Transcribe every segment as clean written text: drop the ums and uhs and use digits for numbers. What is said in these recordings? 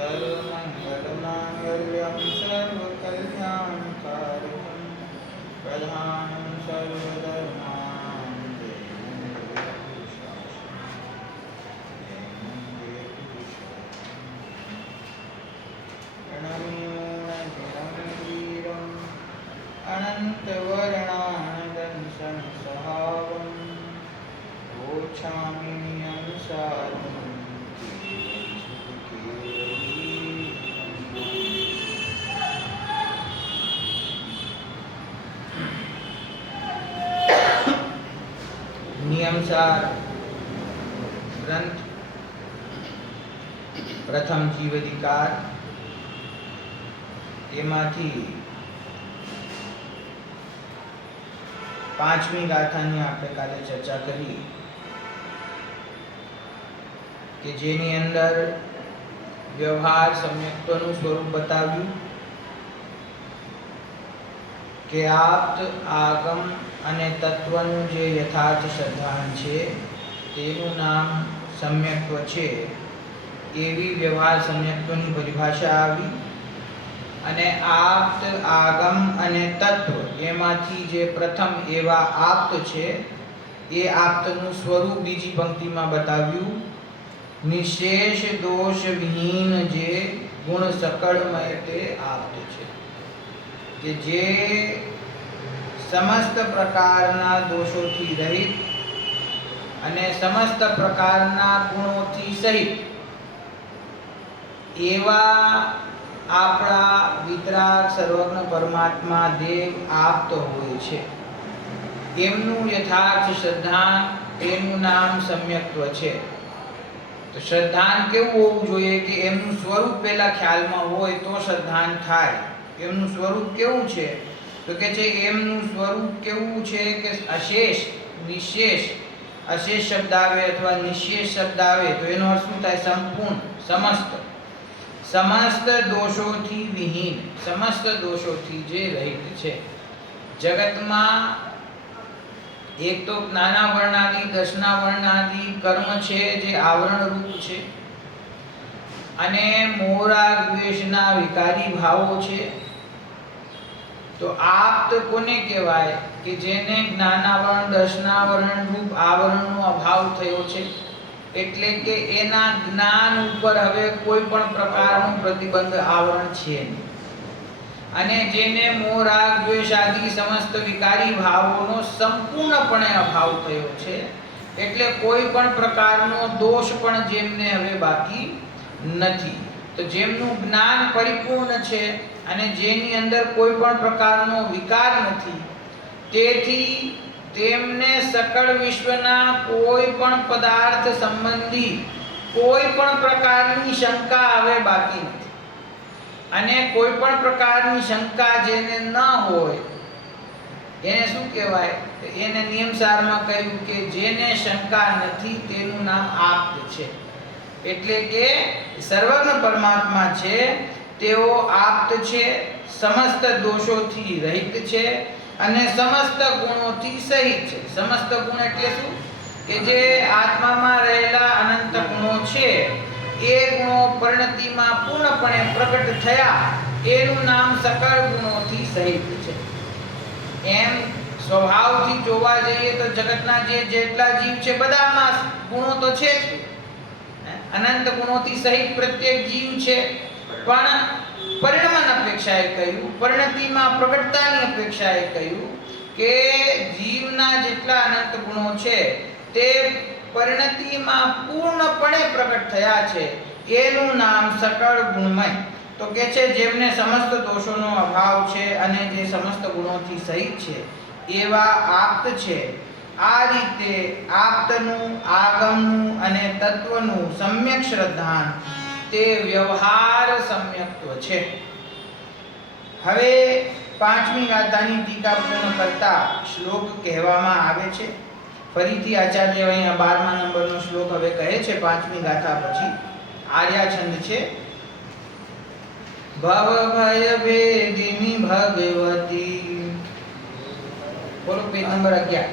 सर्वमङ्गलमाङ्गल्यं सर्वकल्याणकारकं प्रधानं सर्वधर्मान् प्रणम्योणगिरं अनन्तवर्णानदंसंसहावं गोच्छामिनियं सारं नियमसार ग्रंथ प्रथम जीवाधिकार एमांथी पांचमी गाथानी आपणे काले चर्चा करी के जेनी अंदर व्यवहार सम्यक्त्वनुं स्वरूप बताव्युं के आप्त आगम अने तत्वनुं जे यथार्थ श्रद्धान छे तेनुं नाम सम्यक्त्व छे एवी व्यवहार सम्यक्त्वनी परिभाषा आवी अने आप्त आगम अने तत्व एमांथी जे प्रथम एवा आप्त छे ए आप्तनुं स्वरूप बीजी पंक्तिमां बताव्युं निशेष दोष विहीन जे गुण सकलमय ते आप्त छे के जे समस्त प्रकारना दोषोथी रहित अने समस्त प्रकारना गुणोथी सहित एवा आपणा वितराग सर्वज्ञ परमात्मा देव आप्त होय छे एमनुं यथार्थ श्रद्धान एनुं नाम सम्यक्त्व छे। तो श्रद्धान केवुं होवुं जोईए के एमनुं स्वरूप पहेला ख्यालमां होय तो श्रद्धान थाय। एमनुं स्वरूप केवुं छे तो के छे एमनुं स्वरूप केवुं छे के अशेष निशेष अशेष शब्द आवे अथवा निशेष शब्द आवे तो एनो अर्थ शुं थाय संपूर्ण समस्त समस्त दोषोथी विहीन समस्त दोषोथी जे रहित छे। जगतमां एक तो नाना वर्णादि दशना वर्णादि कर्म छे जे आवरण रूप छे अने मोहराग द्वेषना विकारी भावो छे। तो आप्त कोने कहेवाय के जेने ज्ञानावरण दशनावरण रूप आवरणनो अभाव थयो छे एटले के एना ज्ञान उपर हवे कोई पण प्रकारनुं प्रतिबंध आवरण छे नहीं अने जेने मोह राग द्वेष आदि समस्त विकारी भावोनो संपूर्णपणे अभाव थयो छे एटले कोई पण प्रकारनो दोष पण जेमने हवे बाकी नथी। तो जेमनुं ज्ञान परिपूर्ण छे अने जेनी अंदर कोई पण प्रकारनो विकार नथी तेथी तेमने सकल विश्वना कोई पण पदार्थ संबंधी कोई पण प्रकारनी शंका आवे बाकी नथी अने कोई पण प्रकारनी शंका जेने न होय एने शुं कहेवाय एने नियमसारमां कह्युं के जेने शंका नथी तेनुं नाम आप्त छे। एटले के सर्वज्ञ परमात्मा छे तेओ आप्त छे समस्त दोषोथी रहित छे अने समस्त गुणोथी सहित छे। समस्त गुण एटले शुं के जे आत्मामां रहेला अनंत गुणो छे ए गुणो परिणतिमां पूर्णपणे प्रकट थया एनुं नाम सकल गुणोथी सहित छे। एम स्वभावथी जोवा जईए तो जगतना जे जेटला जीव छे बधामां गुणो तो छे ज अनंत गुणोथी सहित प्रत्येक जीव छे पण परिणमन अपेक्षाए कह्युं परिणतिमां प्रकटतानी अपेक्षाए कह्युं के जीवना जेटला अनंत गुणो छे ते परिणतिमां पूर्णपणे प्रकट थया छे एनुं नाम सकल गुणमय। तो के छे जेमने समस्त दोषोनो अभाव छे अने जे समस्त गुणोथी सहित छे एवा आप्त छे। आ रीते आप्तनुं आगमनुं अने तत्वनुं सम्यक श्रद्धान ते व्यवहार सम्यक्त्व छे। हवे पांचमी गाथानी टीका पूर्ण करता श्लोक कहेवामां आवे छे। फरीथी आचार्य अहींया 12मा नंबरनो श्लोक हवे कहे छे पांचमी गाथा पछी आर्या छंद छे भव भय भेदिनी भगवती बोलो पेज नंबर 11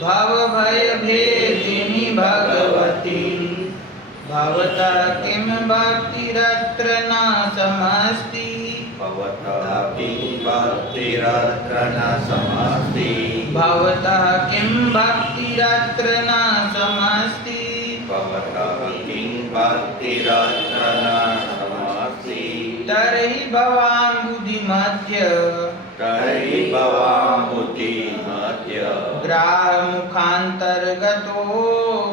भव भय भेदिनी भगवती ભવતઃ કિમ ભક્તિરત્ર ન સમસ્તિ ભવતઃ કિં ભક્તિરત્ર ન સમસ્તિ ભવતઃ કિમ ભક્તિરત્ર ન સમસ્તિ ભવતઃ કિં ભક્તિરત્ર ન સમસ્તિ તર્હિ ભવાં બુદ્ધિમત્ય તર્હિ ભવાં બુદ્ધિમત્ય ગ્રાહમુખાંતર્ગતો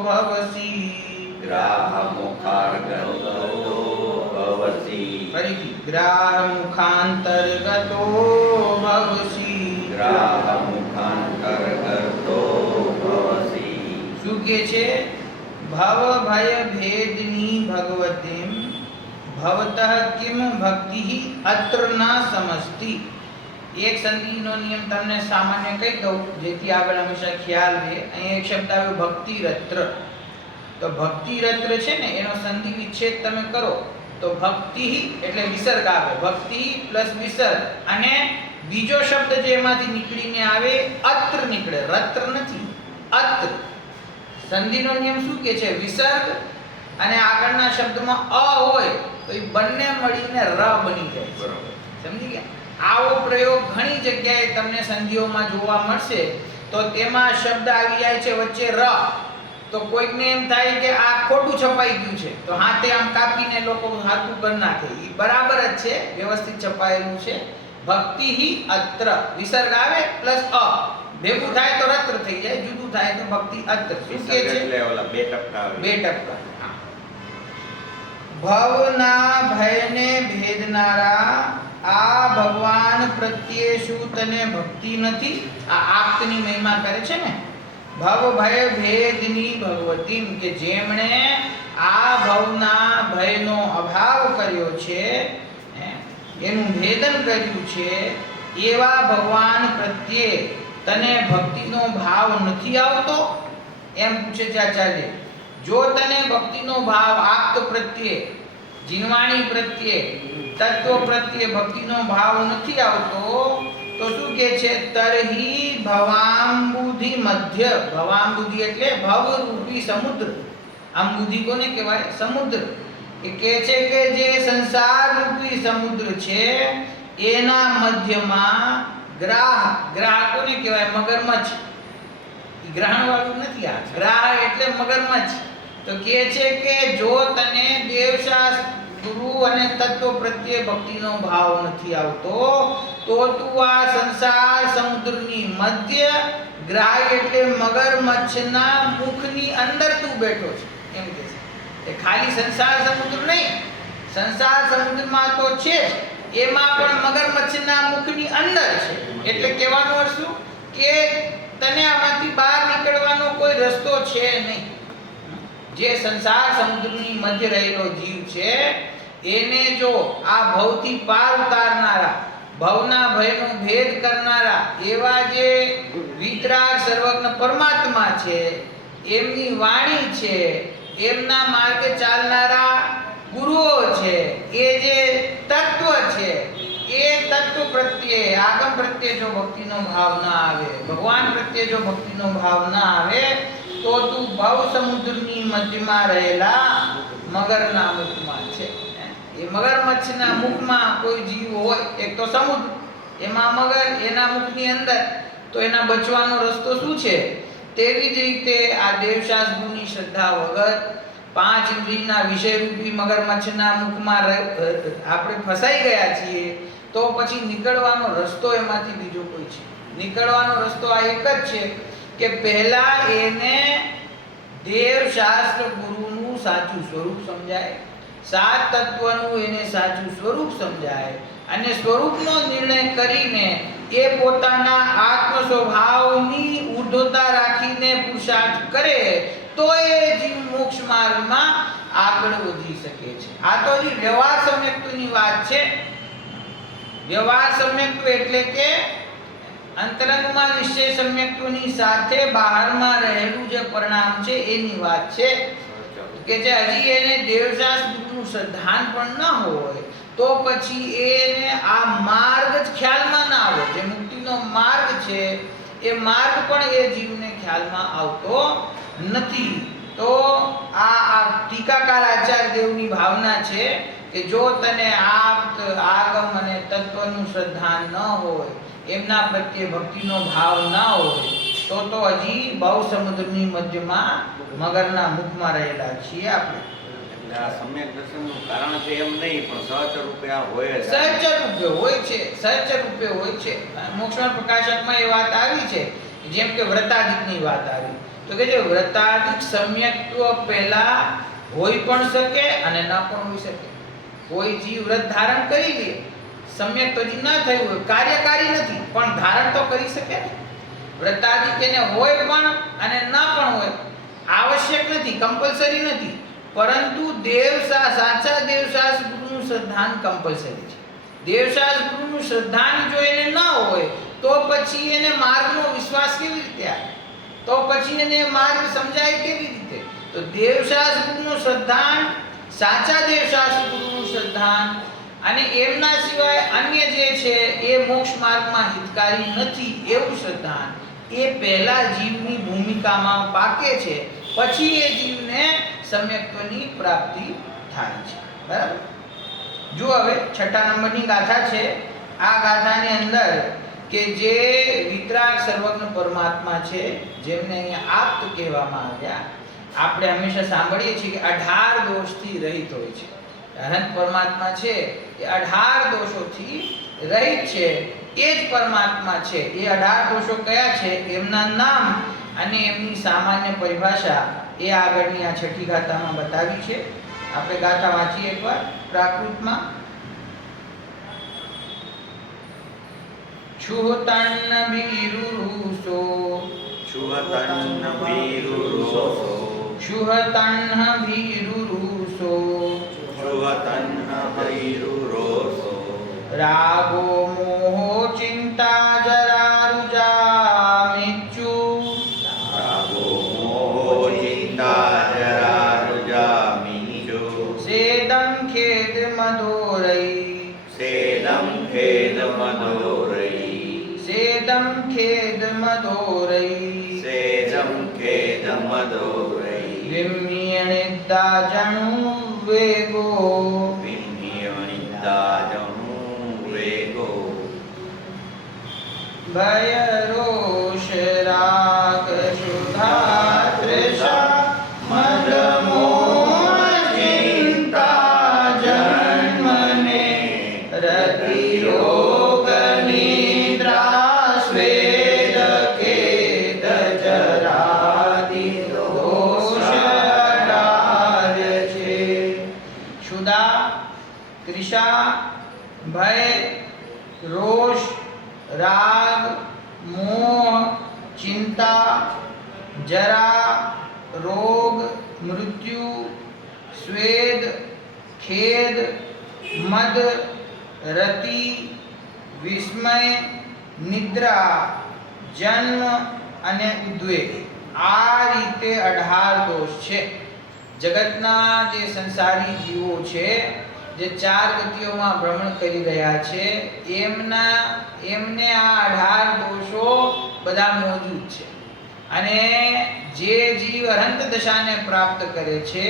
ભવસી ગ્રાહમુખાર્ગતો ભવસી ફરીથી ગ્રાહમુખાંતર્ગતો ભવસી ગ્રાહમુખાંતર્ગતો ભવસી શું કે છે ભવ ભય ભેદની ભગવતીમ ભવતઃ કિમ ભક્તિ અત્ર ન સમસ્તિ એક સંધિનો નિયમ તમને સામાન્ય કહી દઉં જેથી આગળ હંમેશા ખ્યાલ રહે અહીં એક શબ્દ આવ્યો ભક્તિરત્ર તો ભક્તિરત્ર છે ને એનો સંધિ વિચ્છેદ તમે કરો તો ભક્તિ એટલે વિસર્ગ આવે ભક્તિ પ્લસ વિસર્ગ અને બીજો શબ્દ જે એમાંથી નીકળીને આવે અત્ર નીકળે રત્ર નથી અત્ર સંધિનો નિયમ શું કે છે વિસર્ગ અને આગળના શબ્દમાં અ હોય તો એ બંને મળીને ર બની જાય બરોબર સમજી ગયા આવો પ્રયોગ ઘણી જગ્યાએ તમને સંધિઓમાં જોવા મળશે તો તેમાં શબ્દ આવી જાય છે વચ્ચે ર તો કોઈકને એમ થાય કે આ ખોટું છપાઈ ગયું છે તો હાથે આમ કાપીને લોકો હાથું કરી નાખે એ બરાબર જ છે વ્યવસ્થિત છપાયેલું છે ભક્તિ અત્ર વિસર્ગ આવે પ્લસ અ ભેગું થાય તો રત્ર થઈ જાય જુદું થાય તો ભક્તિ અત્ર શું કે છે એટલે ઓલા બે ટપકા આવે બે ટપકા ભવના ભયને ભેદનારા આ ભગવાન પ્રત્યે શું તને ભક્તિ નથી આ આપ્તની મહિમા કરે છે ને ભવ ભય ભેદની ભગવતી કે જેમણે આ ભવના ભયનો અભાવ કર્યો છે એનું ભેદન કર્યું છે એવા ભગવાન પ્રત્યે તને ભક્તિનો ભાવ નથી આવતો એમ પૂછે છે આચાર્ય જો તને ભક્તિનો ભાવ આપ્ત પ્રત્યે જીવવાણી પ્રત્યે તત્વ પ્રત્યે ભક્તિનો ભાવ નથી આવતો તો શું કે છે તરહી ભવાંબુધિ મધ્ય ભવાંબુધિ એટલે ભવ રૂપી સમુદ્ર આંબુધિ કોને કહેવાય સમુદ્ર એ કહે છે કે જે સંસાર રૂપી સમુદ્ર છે એના મધ્યમાં ગ્રાહ કોને કહેવાય મગરમચ્છ ગ્રહણ વાળું નથી આ ગ્રાહ એટલે મગરમચ્છ તો કહે છે કે જો તને દેવશાસ્ત્ર ગુરુ અને તત્વ પ્રત્યે ભક્તિનો ભાવ નથી આવતો તો તું આ સંસાર સમુદ્રની મધ્ય ગ્રાહ એટલે મગરમચ્છના મુખની અંદર તું બેઠો છે એમ કહે છે એ ખાલી સંસાર સમુદ્ર નહીં સંસાર સમુદ્રમાં તો છે જ એમાં પણ મગરમચ્છના મુખની અંદર છે એટલે કહેવાનો અર્થ શું કે તને આમાંથી બહાર નીકળવાનો કોઈ રસ્તો છે નહીં જે સંસાર સમુદ્રની મધ્ય રહેલો જીવ છે એને જો આ ભવથી પાર ઉતારનારા ભવના ભયનો ભેદ કરનારા એવા જે વિતરાગ સર્વજ્ઞ પરમાત્મા છે એમની વાણી છે એમના માર્ગે ચાલનારા ગુરુઓ છે એ જે તત્વ છે એ તત્વ પ્રત્યે આગમ પ્રત્યે જો ભક્તિનો ભાવ ના આવે ભગવાન પ્રત્યે જો ભક્તિનો ભાવ ના આવે તો તું ભવ સમુદ્રની મધ્યમાં રહેલા મગરના મુખમાં છે એ મગરમચ્છના મુખમાં કોઈ જીવ હોય એક તો સમુદ્ર એમાં મગર એના મુખની અંદર તો એના બચવાનો રસ્તો શું છે તેવી જ રીતે આ દેવશાસ્ત્રની શ્રદ્ધા વગર પાંચ ઇન્દ્રિયના વિષયરૂપી મગરમચ્છના મુખમાં આપણે ફસાઈ ગયા છીએ તો પછી નીકળવાનો રસ્તો એમાંથી બીજો કોઈ છે નીકળવાનો રસ્તો આ એક જ છે કે પહેલા એને દેવશાસ્ત્ર ગુરુનું સાચું સ્વરૂપ સમજાય સાત તત્વનું એને સાચું સ્વરૂપ સમજાય અને સ્વરૂપનો નિર્ણય કરીને એ પોતાના આત્મ સ્વભાવની ઉર્ધ્વતા રાખીને પુરુષાર્થ કરે તો એ જીવ મોક્ષ માર્ગમાં આગળ વધી શકે છે આ તો જે વ્યવહાર સમ્યક્તની વાત છે વ્યવહાર સમ્યક્ત એટલે કે અંતરંગમાં નિશ્ચય સમ્યક્તની સાથે બહારમાં રહેલું જે પરિણામ છે એની વાત છે કે જે હજી એને દેવશાસ્ત્રનું શ્રદ્ધાન પણ ન હોય તો પછી એને આ માર્ગ જ ખ્યાલમાં ના આવે જે મુક્તિનો માર્ગ છે એ માર્ગ પણ એ જીવને ખ્યાલમાં આવતો નથી તો આ ટીકાકાર આચાર્ય દેવની ભાવના છે કે જો તને આપ્ત આગમ અને તત્વનું શ્રદ્ધા ન હોય, એમના પ્રત્યે ભક્તિનો ભાવ ન હોય, તો હજી ભવ સમુદ્રની મધ્યમાં મગરના મુખમાં રહેલા છીએ આપણે. એટલે આ સમ્યક દર્શનનું કારણ છે એમ નહીં, પણ સહજ રૂપે આ હોય જ. સહજ રૂપે હોય છે, સહજ રૂપે હોય છે. મોક્ષના પ્રકાશકમાં એ વાત આવી છે, જેમ કે વ્રતાદિકની વાત આવી, તો કે જે વ્રતાદિક સમ્યક્ત્વ પહેલા હોઈ પણ શકે અને ન પણ હોઈ શકે. કોઈ જીવ વ્રત ધારણ કરી લે, સમ્યક તો હજી ન થયું હોય, કાર્યકારી નથી, પણ ધારણ તો કરી શકે ને. વ્રતાદિક એને હોય પણ અને ન પણ હોય, આવશ્યક નથી, કમ્પલસરી નથી, પરંતુ સાચા દેવશાસ ગુરુનું શ્રદ્ધાન કમ્પલસરી છે. દેવશાસ ગુરુનું શ્રદ્ધાન જો એને ન હોય, તો પછી એને માર્ગનો વિશ્વાસ કેવી રીતે આવે? તો પછી એને માર્ગ સમજાય કેવી રીતે? તો દેવશાસ ગુરુનું શ્રદ્ધાન, સાચા દેવશાસ ગુરુનું શ્રદ્ધાન અને એમના સિવાય અન્ય જે છે એ મોક્ષ માર્ગમાં હિતકારી નથી એવું શ્રદ્ધાન, એ પહેલા જીવની ભૂમિકામાં પાકે છે, પછી એ જીવને સમ્યક્ત્વની પ્રાપ્તિ થાય છે. બરાબર? જો હવે 6 નંબરની ગાથા છે. આ ગાથાની અંદર કે જે વિતરાગ સર્વજ્ઞ પરમાત્મા છે, જેમને અહીંયા આપ્ત કહેવામાં આવ્યા, આપણે હંમેશા સાંભળીએ છીએ કે 18 દોષથી રહિત હોય છે. અનંત પરમાત્મા છે એ 18 દોષોથી રહિત છે. એ જ પરમાત્મા છે. એ 18 દોષો કયા છે, એમના નામ અને એમની સામાન્ય પરિભાષા એ આગળની આ 6ઠી ગાથામાં બતાવી છે. આપણે ગાથા વાંચીએ એકવાર પ્રાકૃતમાં. છુહતન બીરુરુસો, છુહતન બીરુરુસો, છુહતન બીરુરુસો, છુહતન બીરુરુસો, રાગો મોહો ચિંતા જરા રુજા મિચ્છુ, રાગો મોહો ચિંતા જરા રુજા મિચ્છુ, સેદં ખેદ મદોરઈ, સેદં ખેદ મદોરઈ, સેદં ખેદ મદોરઈ, સેદં ખેદ મદોરઈ, વિમ્યણિદ્દા જણુ વેગો, વિમ્યણિદ્દાજણુ વેગો, ભય રોષ રાગ શુધા તૃષા મદ મોહ ચિંતા જન્મને રતિ રોગ નિદ્રા સ્વેદ ખેદ જરાદિ દોષ 18 છે. શુદા, તૃષા, ભય, રોષ, રાગ, મોહ, ચિંતા, જરા, રોગ, મૃત્યુ, સ્વેદ, ખેદ, મદ, રતિ, વિસ્મય, નિદ્રા, જન્મ અને ઉદ્વેગ. આ રીતે 18 દોષ છે. જગતના જે સંસારી જીવો છે, જે 4 ગતિઓમાં ભ્રમણ કરી રહ્યા છે, એમને આ 18 દોષો બધા મોજૂદ છે. અને જે જીવ અનંત દશાને પ્રાપ્ત કરે છે,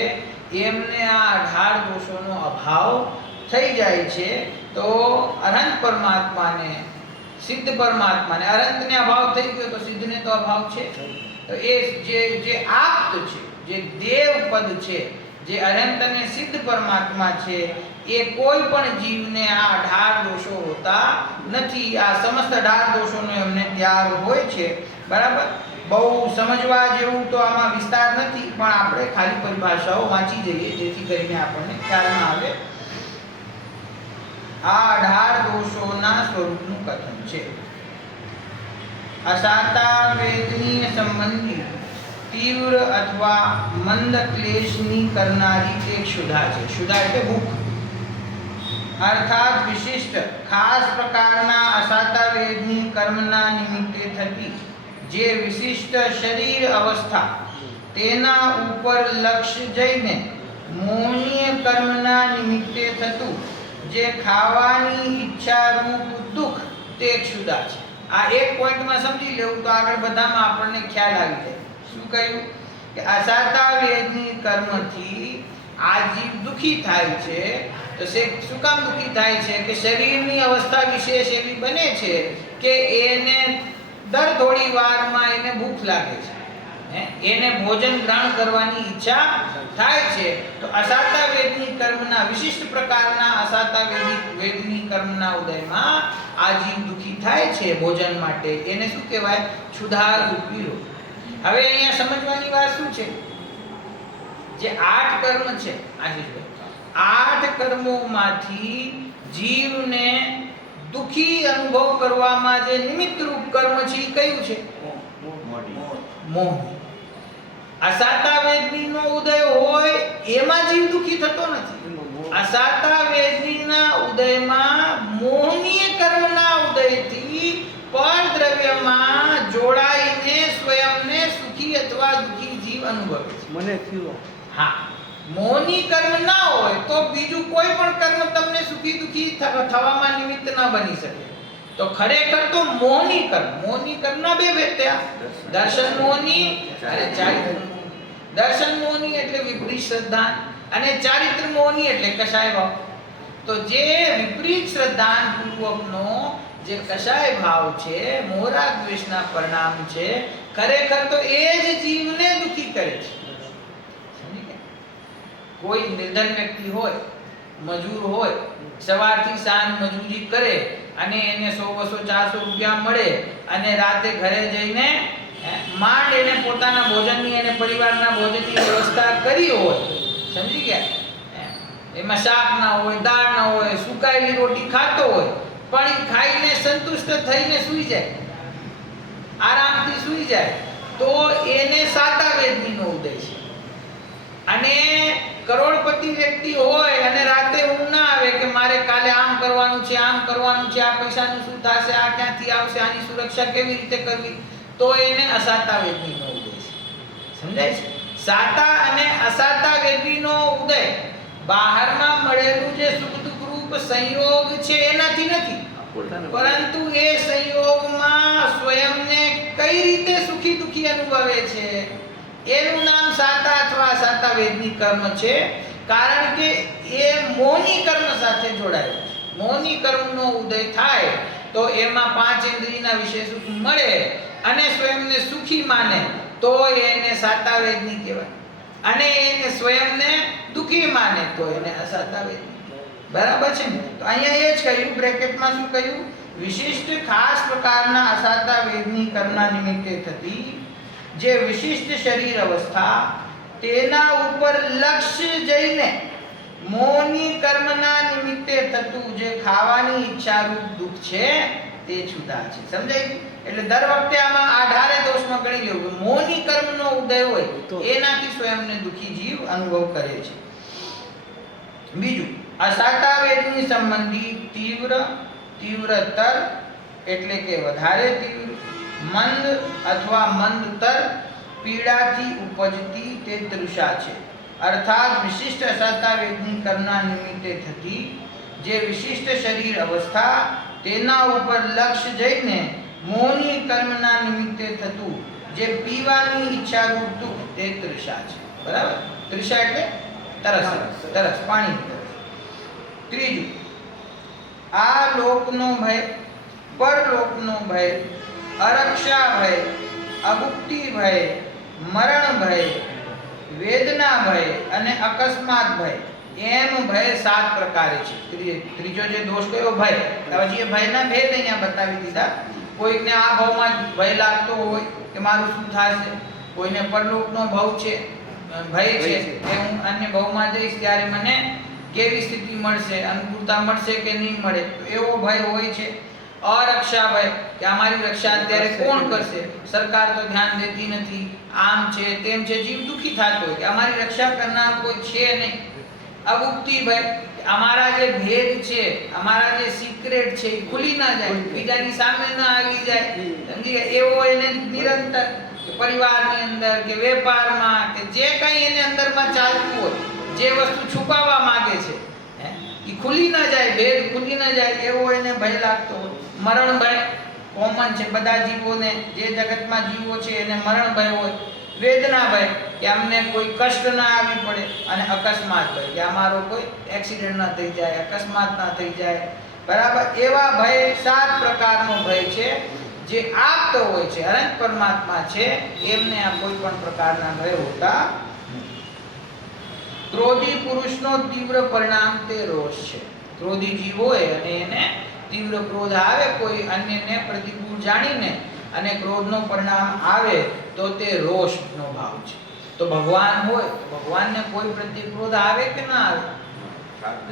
એમને આ 18 દોષોનો અભાવ થઈ જાય છે. તો અનંત પરમાત્માને, સિદ્ધ પરમાત્માને, અનંતને અભાવ થઈ ગયો તો સિદ્ધને તો અભાવ છે. તો એ જે આપ્ત છે, જે દેવ પદ છે, જે અનંત અને સિદ્ધ પરમાત્મા છે, એ કોઈ પણ જીવને આ 18 દોષો હોતા નથી. આ સમસ્ત 18 દોષોનો એમને ત્યાગ હોય છે. બરાબર? બહુ સમજવા જેવું તો આમાં વિસ્તાર નથી, પણ આપણે ખાલી પરિભાષાઓ વાંચી જઈએ જેથી કરીને આપણને ખ્યાલમાં આવે. આ 18 દોષોના સ્વરૂપનું કથન છે. અસાતા વેદનીય સંબંધી તીવ્ર અથવા મંદ ક્લેશની કરનારી તે ક્ષુધા છે. ક્ષુધા એટલે ભૂખ. અર્થાત વિશિષ્ટ ખાસ પ્રકારના અસાતા વેદની કર્મના નિમિત્તે થતી જે વિશિષ્ટ શરીર અવસ્થા, તેના ઉપર લક્ષ્ય જઈને મોહનીય કર્મના નિમિત્તે થતું જે ખાવાની ઈચ્છા રૂપ દુઃખ, તે ક્ષુધા છે. આ એક પોઈન્ટમાં સમજી લેવું તો આગળ બધામાં આપણને ખ્યાલ આવી જાય. શું કહ્યું? કે અસાતા વેદની કર્મથી આ જીવ દુખી થાય છે. તો શું કામ દુખી થાય છે? કે શરીરની અવસ્થા વિશેષ એવી બને છે કે એને દર થોડી વારમાં એને ભૂખ લાગે છે, એને ભોજન ગ્રહણ કરવાની ઈચ્છા થાય છે. તો અસાતા વેદની કર્મના વિશિષ્ટ પ્રકારના અસાતા વેદની કર્મના ઉદયમાં આ જીવ દુખી થાય છે ભોજન માટે. એને શું કહેવાય? ક્ષુધા રૂપી રોગ. હવે અહીંયા સમજવાની વાત શું છે? જે 8 કર્મ છે આશીષભાઈ, 8 કર્મોમાંથી જીવને દુખી અનુભવ કરવામાં જે નિમિત્ત રૂપ કર્મ છે એ કયું છે? મોહ. અસાતા વેદનીનો ઉદય હોય એમાં જીવ દુખી થતો નથી. અસાતા વેદનીના ઉદયમાં મોહનીય કર્મના ઉદયથી પરદ્રવ્યમાં જોડાઈને સ્વયંને સુખી અથવા દુખી જીવ અનુભવે છે. મને થયો. હા, મોહની કર્મ ના હોય તો બીજું કોઈ પણ કર્મ તમને સુખી દુખી થવામાં નિમિત્ત ના બની શકે. તો ખરેખર તો મોહની કર્મના બે ભેદ થયા. દર્શન મોહની અને ચારિત્ર મોહની. દર્શન મોહની એટલે વિપરીત શ્રદ્ધા અને ચારિત્ર મોહની એટલે કષાય ભાવ. તો જે વિપરીત શ્રદ્ધાન પૂર્વકનો જે કષાય ભાવ છે, મોહરાગ દ્વેષના પરિણામ છે, ખરેખર તો એ જ જીવને દુખી કરે છે. કોઈ નિર્ધન વ્યક્તિ હોય, મજૂર હોય, સવારથી સાંજ મજૂરી કરે અને એને 100, 200, 400 રૂપિયા મળે અને રાતે ઘરે જઈને માંડ એને પોતાના ભોજનની અને પરિવારના ભોજનની વ્યવસ્થા કરી હોય, સમજી ગયા? એમાં શાક ના હોય, દાળ ના હોય, સુકાયેલી રોટી ખાતો હોય, પણ એ ખાઈને સંતુષ્ટ થઈને સૂઈ જાય, આરામથી સૂઈ જાય, તો એને સાતા વેદનીનો ઉદય છે. અને કરોડપતિ વ્યક્તિ હોય અને રાતે ઊંઘ ના આવે કે મારે કાલે આમ કરવાનું છે, આમ કરવાનું છે, આ પૈસાનું શું થશે, આ ક્યાંથી આવશે, આની સુરક્ષા કેવી રીતે કરવી, તો એને અસાતા વેદનીનો ઉદય છે. સમજાય છે? સાતા અને અસાતા વેદનીનો ઉદય બહારમાં મળેલું જે સુખ દુઃખ રૂપ સંયોગ છે એનાથી નથી, પરંતુ એ સંયોગમાં સ્વયંને કઈ રીતે સુખી દુખી અનુભવે છે એનું નામ સાતા અથવા અસાતા વેદની કર્મ છે. કારણ કે એ મોહની કર્મ સાથે જોડાયેલું છે. મોહની કર્મનો ઉદય થાય તો એમાં 5 ઇન્દ્રિયના વિશે સુખ મળે અને સ્વયંને સુખી માને તો એને સાતા વેદની કહેવાય, અને એને સ્વયંને દુખી માને તો એને અસાતા વેદની. બરાબર છે ને? તો અહીંયા એ જ કહ્યું, બ્રેકેટમાં શું કહ્યું? વિશિષ્ટ ખાસ પ્રકારના અસાતા વેદની કર્મના નિમિત્તે થતી જે વિશિષ્ટ શરીર અવસ્થા, તેના ઉપર લક્ષ્ય જઈને મોહની કર્મના નિમિત્તે થતું જે ખાવાની ઈચ્છા રૂપ દુઃખ છે તે છૂટા છે. સમજાય? એટલે દર વખતે આમાં આધારે દોષમાં ગણી લેવું. મોહની કર્મનો ઉદય હોય એનાથી સ્વયંને દુખી જીવ અનુભવ કરે છે. બીજું, અસાતા વેદની સંબંધી તીવ્રતર એટલે કે વધારે તીવ્ર, મંદ અથવા મંદતર પીડાથી ઉપજતી તે તૃષા છે. અર્થાત વિશિષ્ટ અસાતા વેદની કર્મના નિમિત્તે થતી જે વિશિષ્ટ શરીર અવસ્થા, તેના ઉપર લક્ષ્ય જઈને મોહની કર્મના નિમિત્તે થતું જે પીવાની ઈચ્છા રૂપ દુઃખ તે તૃષા છે. બરાબર? તૃષા એટલે તરસ, પાણીની તરસ. ત્રીજું, આ લોકનો ભય, પરલોકનો ભય, અરક્ષા ભય, અભુક્તિ ભય, મરણ ભય, વેદના ભય અને અકસ્માત ભય, એમ ભય 7 પ્રકારે છે. ત્રીજો જે દોષ કયો? ભય. હજી એ ભયના ભેદ અહીંયા બતાવી દીધા. કોઈકને આ ભાવમાં ભય લાગતો હોય કે મારું શું થશે, કોઈને પરલોકનો ભય છે કે હું અન્ય ભાવમાં જઈશ ત્યારે મને કેવી સ્થિતિ મળશે, અનુકૂળતા મળશે કે નહીં મળે, તો એવો ભય હોય છે. અરક્ષા ભય કે અમારી રક્ષા અત્યારે કોણ કરશે, સરકાર તો ધ્યાન દેતી નથી, આમ છે તેમ છે, જીવ દુખી થતો હોય કે અમારી રક્ષા કરનાર કોઈ છે નહીં. અભુક્તિ ભય, અમારા જે ભેદ છે, અમારા જે સિક્રેટ છે એ ખુલી ના જાય, બીજાની સામે ના આવી જાય, સમજી ગયા? એવો એને નિરંતર પરિવારની અંદર કે વેપારમાં કે જે કંઈ એને અંદરમાં ચાલતું હોય, જે વસ્તુ છુપાવવા માંગે છે એ ખુલી ના જાય, ભેદ ખુલી ના જાય, એવો એને ભય લાગતો હોય. મરણ ભય કોમન છે બધા જીવોને, જે જગતમાં જીવો છે એને મરણ ભય હોય. વેદના ભય કે અમને કોઈ કષ્ટ ના આવી પડે, અને અકસ્માત ભય કે અમારો કોઈ એક્સિડન્ટ ના થઈ જાય, અકસ્માત ના થઈ જાય, બરાબર. એવા ભય 7 પ્રકારનો ભય છે જે આપતો હોય છે. અનંત પરમાત્મા છે એમને આ કોઈ પણ પ્રકારના ભય હોતા નથી. ક્રોધી પુરુષનો તીવ્ર પરિણામ તે રોષ છે. ક્રોધી જીવ હોય અને એને તીવ્ર ક્રોધ આવે કોઈ અન્યને પ્રતિકૂળ જાણીને, અને ક્રોધનો પરિણામ આવે તો તે રોષનો ભાવ છે. તો ભગવાન હોય તો ભગવાનને કોઈ પ્રત્યે ક્રોધ આવે કે ના આવે?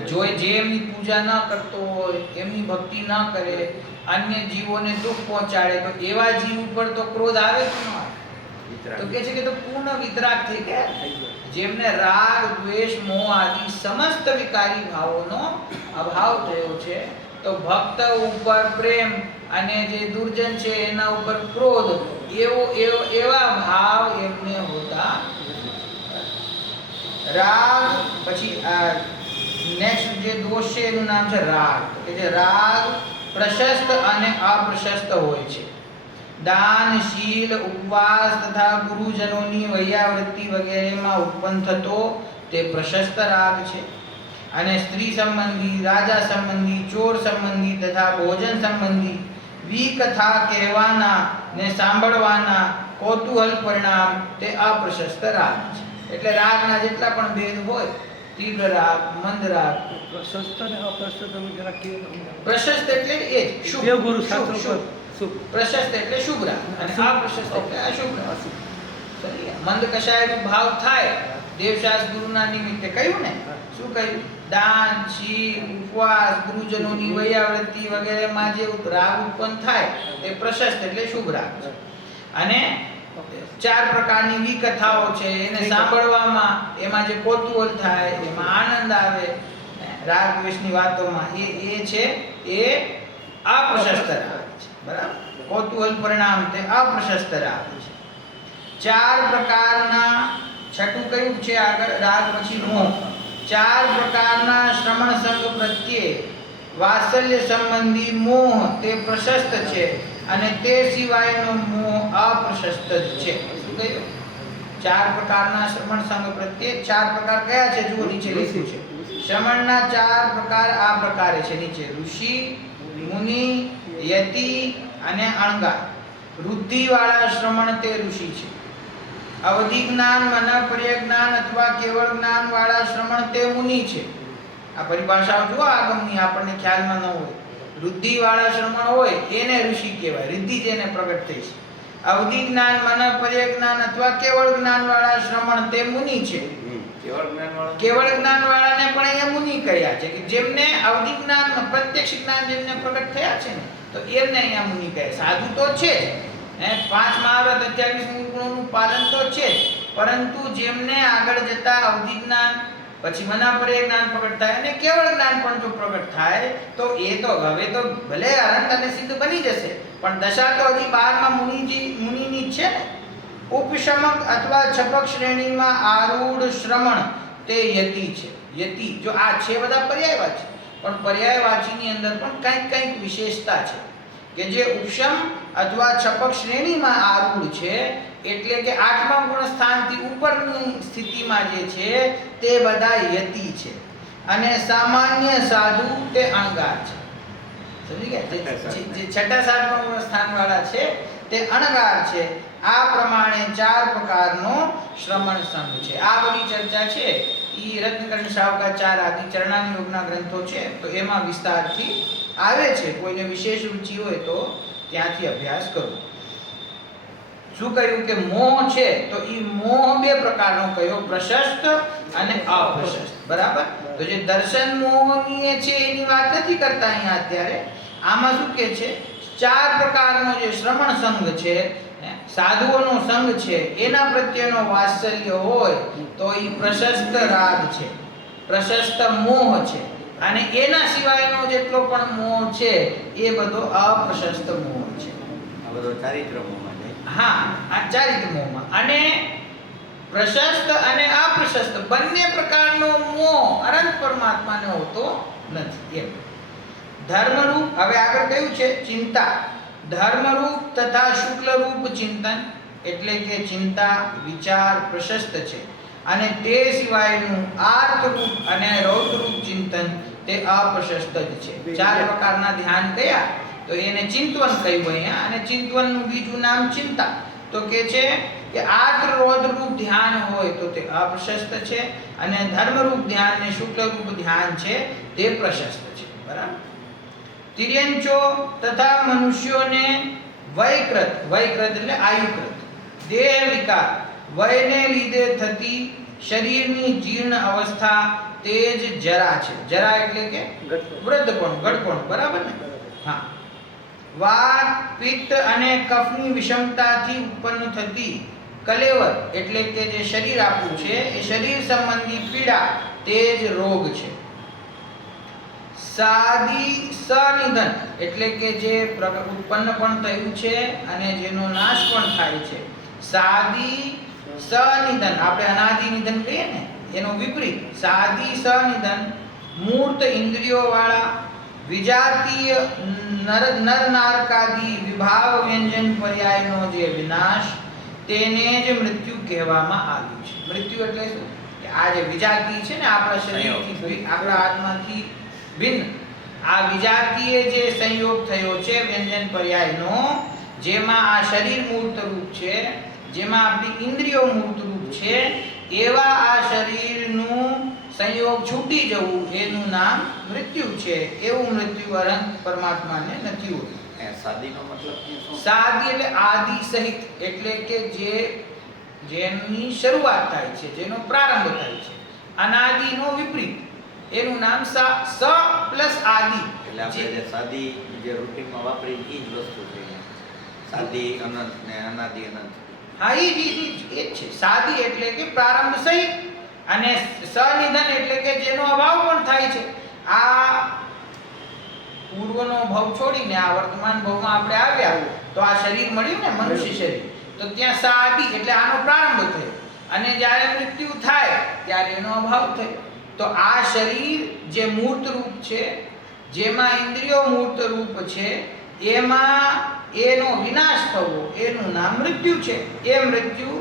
જો જે એમની પૂજા ન કરતો હોય, એમની ભક્તિ ન કરે, અન્ય જીવોને દુઃખ પહોંચાડે, તો એવા જીવ ઉપર તો ક્રોધ આવે કે ન આવે? તો કહે છે કે તો પૂર્ણ વિતરાગ થઈ ગયા, જેમને રાગ, દ્વેષ, મોહ આદિ સમસ્ત વિકારી ભાવોનો અભાવ થયો છે. તો ભક્ત ઉપર પ્રેમ અને જે દુર્જન છે એના ઉપર ક્રોધ, એવા ભાવ એમને હોતા. રાગ પછી નેક્સ્ટ જે દોષ છે એનું નામ છે રાગ. કે જે રાગ પ્રશસ્ત અને અપ્રશસ્ત હોય છે. દાન, શીલ, ઉપવાસ તથા ગુરુજનોની વૈયાવૃત્તિ વગેરેમાં ઉત્પન્ન થતો તે પ્રશસ્ત રાગ છે. અને સ્ત્રી સંબંધી, રાજા સંબંધી, ચોર સંબંધી તથા ભોજન સંબંધી વિકથા કહેવાના ને સાંભળવાના કૌતૂહલ પરિણામ તે અપ્રશસ્ત રાગ છે. એટલે રાગના જેટલા પણ ભેદ હોય, તીવ્ર રાગ, મંદ રાગ. પ્રશસ્ત અને અપ્રશસ્ત તમે જરા કહો. પ્રશસ્ત એટલે એ જ શુભ, દેવગુરુ શુભ, શાસ્ત્રો શુભ. શુભ. પ્રશસ્ત એટલે શુભ રાગ અને અપ્રશસ્ત એટલે અશુભ રાગ. સમજ્યા? મંદ કશાયરૂપ ભાવ થાય, દેવશાસ્ત્ર ગુરુના નિમિત્તે કહ્યું ને. શું કહ્યું? દાન, શીલ, ઉપવાસ, ગુરુજનોની વૈયાવૃત્તિ વગેરેમાં જે રાગ ઉત્પન્ન થાય તે પ્રશસ્ત એટલે શુભ રાગ છે. અને 4 પ્રકારની વિકથાઓ છે, એને સાંભળવામાં એમાં જે કૌતૂહલ થાય, એમાં આનંદ આવે, રાગ દ્વેષની વાતોમાં, એ છે એ અપ્રશસ્ત રાગ છે. બરાબર. કૌતૂહલ પરિણામ તે અપ્રશસ્ત રાગ છે. 4 પ્રકારના, છઠ્ઠું કયું છે આગળ? રાગ પછી મોહ. 4 પ્રકારના શ્રમણ સંગ પ્રત્યે વાત્સલ્ય સંબંધી મોહ તે પ્રશસ્ત છે, અને તે સિવાયનો મોહ અપ્રશસ્ત જ છે. શું કહ્યું? 4 પ્રકારના શ્રમણ સંગ પ્રત્યે. 4 પ્રકાર કયા છે? જુઓ, નીચે લખ્યું છે. શ્રમણના 4 પ્રકાર આ પ્રકારે છે નીચે: ઋષિ, મુનિ, યતિ અને અણગાર. વૃદ્ધિ વાળા શ્રમણ તે ઋષિ છે. અવધિ જ્ઞાન, મન પર્ય જ્ઞાન અથવા કેવળ જ્ઞાન વાળા શ્રમણ તે મુનિ છે. આ પરિભાષાઓ જુઓ આગમની, આપણને ખ્યાલમાં ન હોય. વૃદ્ધિ વાળા શ્રમણ હોય એને ઋષિ કહેવાય, રિદ્ધિ જેને પ્રગટ થઈ છે. અવધિ જ્ઞાન, મન પર્ય જ્ઞાન અથવા કેવળ જ્ઞાન વાળા શ્રમણ તે મુનિ છે. કેવળ જ્ઞાન વાળાને પણ અહીંયા મુનિ કહ્યા છે, કે જેમને અવધિ જ્ઞાન, પ્રત્યક્ષ જ્ઞાન જેમને પ્રગટ થયા છે ને, તો એમને અહીંયા મુનિ કહે. સાધુ તો છે જ, 5 મહાવ્રત 28 ગુણોનું પાલન તો છે જ, પરંતુ જેમને આગળ જતા અવધિ જ્ઞાન, પછી મનાપર્ય જ્ઞાન પ્રગટ થાય અને કેવળ જ્ઞાન પણ જો પ્રગટ થાય, તો એ તો હવે તો ભલે અનંત અને સિદ્ધ બની જશે, પણ દશા તો હજી 12માં મુનિની જ છે ને. ઉપશમક અથવા છપક શ્રેણીમાં આરૂઢ શ્રમણ તે યતિ છે. યતિ જો આ છે બધા પર્યાયવાચી, પણ પર્યાયવાચીની અંદર પણ કંઈક વિશેષતા છે કે જે ઉપશમ અથવા છપક શ્રેણીમાં આરૂઢ છે, એટલે કે 8મા ગુણ સ્થાનથી ઉપરની સ્થિતિમાં જે છે તે બધા યતિ છે, અને સામાન્ય સાધુ તે અણગાર છે. સમજી ગયા? જે 6-7મા ગુણ સ્થાન વાળા છે તે અણગાર છે. આ પ્રમાણે 4 પ્રકારનો શ્રમણ સંઘ છે. આ બધી ચર્ચા છે ઈ રત્નકર્ણ શાવકાચાર આદિ ચરણાની યોગના ગ્રંથો છે, તો એમાં વિસ્તારથી આવે છે. કોઈને વિશેષ રુચિ હોય તો ત્યાંથી અભ્યાસ કરો. શું કહ્યું કે મોહ છે, તો ઈ મોહ 2 પ્રકારનો કયો? પ્રશસ્ત અને અપ્રશસ્ત. બરાબર. તો જે દર્શન મોહની છે એની વાત નથી કરતા અહીંયા અત્યારે. આમાં શું કહે છે? 4 પ્રકારનો જે શ્રમણ સંઘ છે, સાધુઓનો સંઘ છે, એના પ્રત્યેનો વાત્સલ્ય હોય તો એ પ્રશસ્ત રાગ છે, પ્રશસ્ત મોહ છે. અને એના સિવાયનો જેટલો પણ મોહ છે એ બધો અપ્રશસ્ત મોહ છે. આ બધો ચારિત્ર મોહમાં છે. હા, આ ચારિત્ર મોહમાં. અને પ્રશસ્ત અને અપ્રશસ્ત બંને પ્રકારનો મોહ અનંત પરમાત્માને હોતો નથી. એમ ધર્મરૂપ, હવે આગળ કયું છે? ચિંતા. ધર્મરૂપ તથા શુક્લરૂપ ચિંતન, એટલે કે ચિંતા, વિચાર પ્રશસ્ત છે, અને તે સિવાયનું આર્તરૂપ અને રૌદ્રરૂપ ચિંતન તે અપ્રશસ્ત જ છે. 4 પ્રકારના ધ્યાન કયા? તો એને ચિંતવન કહ્યું અહીંયા, અને ચિંતવનનું બીજું નામ ચિંતા. તો કે છે કે આર્ત રૌદ્રરૂપ ધ્યાન હોય તો તે અપ્રશસ્ત છે, અને ધર્મરૂપ ધ્યાન ને શુક્લરૂપ ધ્યાન છે તે પ્રશસ્ત છે. બરાબર. તિર્યંચો તથા મનુષ્યોને વયકૃત એટલે આયુકૃત દેહ વિકાર, વયને લીધે થતી શરીરની જીર્ણ અવસ્થા તે જ જરા છે. જરા એટલે કે વૃદ્ધપણું, ગઢપણું. બરાબર ને? હા. વાત, પિત્ત અને કફની વિષમતાથી ઉત્પન્ન થતી કલેવર એટલે કે જે શરીર આપણું છે એ શરીર સંબંધી પીડા તે જ રોગ છે. સાદી સનિધન એટલે કે જે ઉત્પન્ન પણ થયું છે અને જેનો નાશ પણ થાય છે. સાદી સનિધન આપણે અનાદિ નિધન કહીએ ને, એનો વિપરીત સાદી સનિધન મૂર્ત ઇન્દ્રિયો વાળા વિજાતીય નર નારકાદી વિભાવ વ્યંજન પર્યાયનો જે વિનાશ તેને જ મૃત્યુ કહેવામાં આવ્યું છે. મૃત્યુ એટલે શું? કે આ જે વિજાતીય છે ને આપણા શરીરથી, આપણા આત્માથી ભિન્ન આ વિજાતીય જે સંયોગ થયો છે વ્યંજન પર્યાયનો, જેમાં આ શરીર મૂર્ત રૂપ છે, જેમાં આપણી ઇન્દ્રિયો મૂર્ત રૂપ છે, એવા આ શરીરનું સંયોગ છૂટી જવું એનું નામ મૃત્યુ છે. એવું મૃત્યુ અનંત પરમાત્માને નથી હોતું. સાદીનો મતલબ શું? સાદી એટલે આદિ સહિત, એટલે કે જેની શરૂઆત થાય છે, જેનો પ્રારંભ થાય છે. અનાદિનો વિપરીત, એનું નામ સ પ્લસ આદિ. એટલે આપણે જે સાદી જે રૂટીનમાં વાપરી એ જ વસ્તુ છે. સાદી અનંત ને અનાદિ અનંત. હા, એ જ છે. સાદી એટલે કે પ્રારંભ સહિત, અને સનિધન એટલે કે જેનો અભાવ પણ થાય છે. આ પૂર્વનો ભવ છોડીને આ વર્તમાન ભવમાં આપણે આવ્યા તો આ શરીર મળ્યું ને, મનુષ્ય શરીર, તો ત્યાં સાદી એટલે આનો પ્રારંભ થયો, અને જ્યારે મૃત્યુ થાય ત્યારે એનો અભાવ થયો. તો આ શરીર જે મૂર્ત રૂપ છે, જેમાં ઇન્દ્રિયો મૂર્ત રૂપ છે, એમાં એનો વિનાશ થવો એનું નામ મૃત્યુ છે. એ મૃત્યુ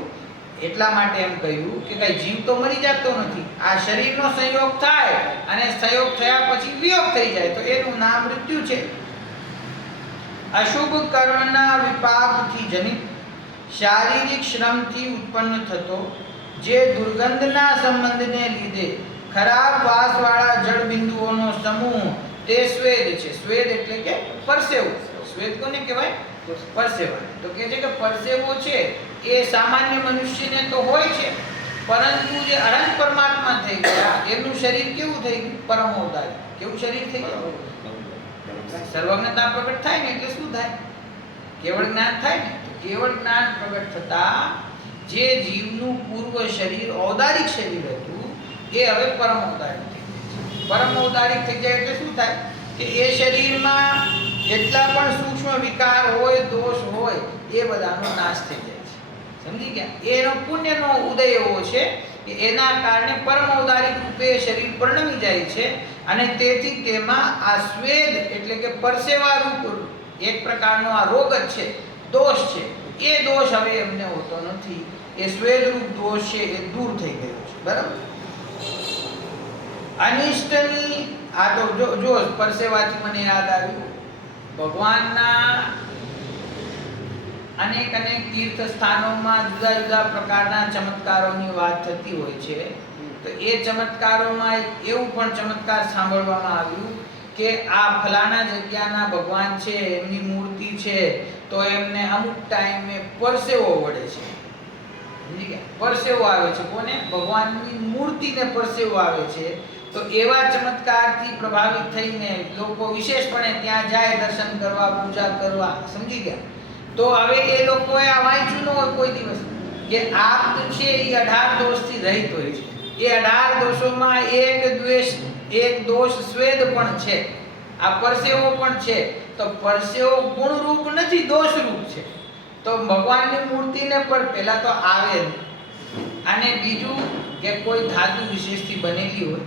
એટલા માટે એમ કહ્યું કે કઈ જીવ તો મરી જતો નથી. આ શરીરનો સંયોગ થાય અને સંયોગ થયા પછી વિયોગ થઈ જાય તો એનું નામ મૃત્યુ છે. અશુભ કર્મના વિપાકથી જનિત શારીરિક શ્રમથી ઉત્પન્ન થતો જે દુર્ગંધના સંબંધને લીધે ખરાબ વાસવાળા જળ બિંદુઓનો સમૂહ તે સ્વેદ છે. સ્વેદ એટલે કે પરસેવો. સ્વેદ કોને કહેવાય? પરસેવા. તો કહે છે કે પરસેવો છે એ સામાન્ય મનુષ્યને તો હોય છે, પરંતુ જે અનંત પરમાત્મા થઈ ગયા એમનું શરીર કેવું થઈ ગયું? પરમોદારી. કેવું શરીર થઈ ગયું? સર્વજ્ઞતા પ્રગટ થાય ને એટલે શું થાય? કેવળ જ્ઞાન થાય ને. કેવળ જ્ઞાન પ્રગટ થતા જે જીવનું પૂર્વ શરીર ઔદારિક શરીર હતું એ હવે પરમ ઔદારિક થઈ જાય. પરમ ઔદારિક થઈ જાય એટલે શું થાય? કે એ શરીરમાં જેટલા પણ સૂક્ષ્મ વિકાર હોય, દોષ હોય, એ બધાનો નાશ થઈ જાય છે. સમજી ગયા? એનો પુણ્યનો ઉદય એવો છે કે એના કારણે પરમ ઔદારિક રૂપે શરીર પરિણમી જાય છે, અને તેથી તેમાં આ સ્વેદ એટલે કે પરસેવા રૂપ એક પ્રકારનો આ રોગ જ છે, દોષ છે. એ દોષ હવે એમને હોતો નથી. એ સ્વેદ રૂપ દોષ છે એ દૂર થઈ ગયો છે. બરાબર? અનિષ્ટની આ તો જો પરસેવાથી મને યાદ આવ્યું, ભગવાનના અનેક તીર્થ સ્થાનોમાં જુદા જુદા પ્રકારના ચમત્કારોની વાત થતી હોય છે. તો એ ચમત્કારોમાં એવું પણ ચમત્કાર સાંભળવામાં આવ્યું કે આ ફલાણા જગ્યાના ભગવાન છે, એમની મૂર્તિ છે, તો એમને અમુક ટાઈમે પરસેવો વળે છે. સમજી ગયા? પરસેવો આવે છે. કોને? ભગવાનની મૂર્તિને પરસેવો આવે છે. તો એવા ચમત્કારથી પ્રભાવિત થઈને લોકો વિશેષપણે ત્યાં જાય દર્શન કરવા, પૂજા કરવા. સમજી ગયા? તો હવે એ લોકોએ આ વાંચ્યું ન હોય કોઈ દિવસ કે આપ છે એ 18 દોષથી રહિત હોય છે. એ 18 દોષોમાં એક દોષ સ્વેદ પણ છે, આ પરસેવો પણ છે. તો પરસેવો ગુણરૂપ નથી, દોષરૂપ છે. તો ભગવાનની મૂર્તિને પણ પહેલા તો આવે, અને બીજું કે કોઈ ધાતુ વિશેષથી બનેલી હોય